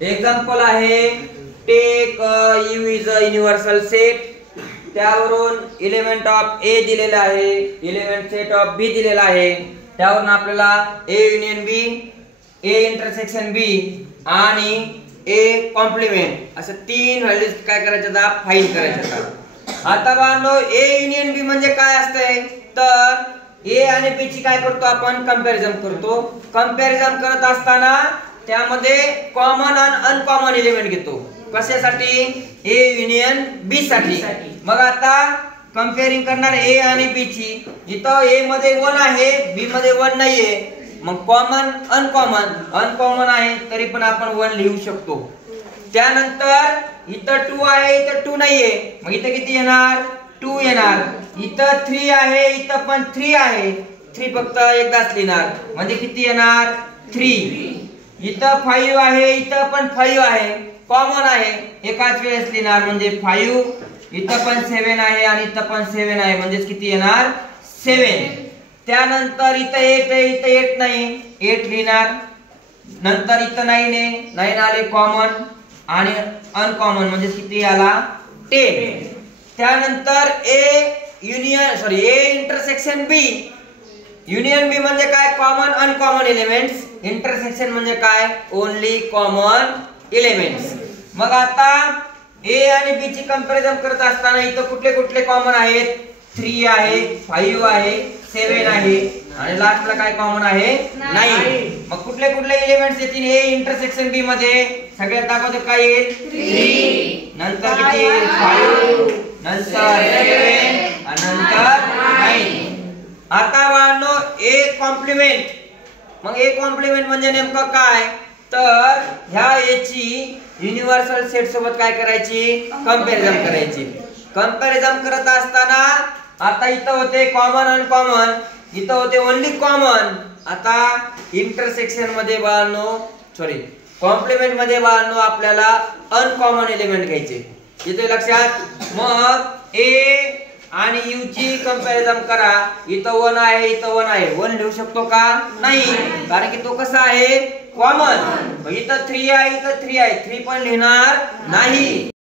Example आहे take U is a universal set. त्यावरून element of A दिलेला आहे, एलिमेंट सेट ऑफ बी दिलेला आहे. त्यावरून आपल्याला A union B, A intersection बी आणि ए कॉम्प्लिमेंट असं तीन व्हॅल्यूज काय करायच्या फाइंड करायच्या. आता बाळांनो ए युनियन बी म्हणजे काय असतंय तर ए आणि बी ची काय करतो आपण कंपॅरिझन करतो. कंपॅरिझन करत असताना त्यामध्ये कॉमन आणि अनकॉमन एलिमेंट घेतो. कशासाठी? ए युनियन बी साठी. मग आता कंपेअरिंग करणार ए आणि बी ची. इथं ए मध्ये 1 आहे, बी मध्ये 1 नाहीये. मग कॉमन अनकॉमन आहे तरी पण आपण 1 लिहू शकतो. त्यानंतर इथं 2 आहे, इथं 2 नाहीये. मग इथं किती येणार? 2 येणार. इथं 3 आहे, इथं पण 3 आहे. 3 फक्त एकदाच लिहिणार म्हणजे किती येणार? 3. इथं 5 आहे, इथं पण 5 आहे, कॉमन आहे, एकाच वेळेस लिहिणार म्हणजे 5. इथं पण 7 आहे आणि इथं पण 7 आहे म्हणजे किती येणार? 7. त्यानंतर इथं 8 आहे, इथं 8 नाही, 8 लिहिणार. नंतर इथं 9 आहे, 9 आले कॉमन आणि अनकॉमन म्हणजे किती आला? 10. त्यानंतर ए इंटरसेक्शन बी. युनियन बी म्हणजे काय? Common uncommon elements. इंटरसेक्शन म्हणजे काय? Only common elements. मग आता ए आणि बी ची कंपॅरिझन करत असताना इथं कुठले कुठले कॉमन आहेत? 3 आहे, 5 आहे, 7 आहे आणि लास्टला काय कॉमन आहे? 9. मग कुठले कुठले एलिमेंट्स येतील ए इंटरसेक्शन बी मध्ये? सगळ्यात अगोदर काय येईल? 3. नंतर किती येईल? 5. नंतर 7 आणि नंतर 9. आता बाळांनो ए कॉम्प्लिमेंट. मग ए कॉम्प्लिमेंट म्हणजे नेमकं काय तर ह्या ए ची युनिव्हर्सल सेट सोबत काय करायची? कंपॅरिझन करायची. कंपॅरिझन करत असताना आता इथं होते कॉमन अनकॉमन, इथं होते ओनली कॉमन. आता इंटरसेक्शन मध्ये बाळांनो कॉम्प्लिमेंट मध्ये बाळांनो आपल्याला अनकॉमन एलिमेंट घ्यायचे. इथे लक्षात. मग ए आणि यू ची कंपॅरिझन करा. इथं 1 आहे, इथं 1 आहे, 1 लिहू शकतो का? नाही, कारण की तो कसा आहे? कॉमन. इथं 3 आहे, इथं 3 आहे, 3 पण लिहिणार नाही.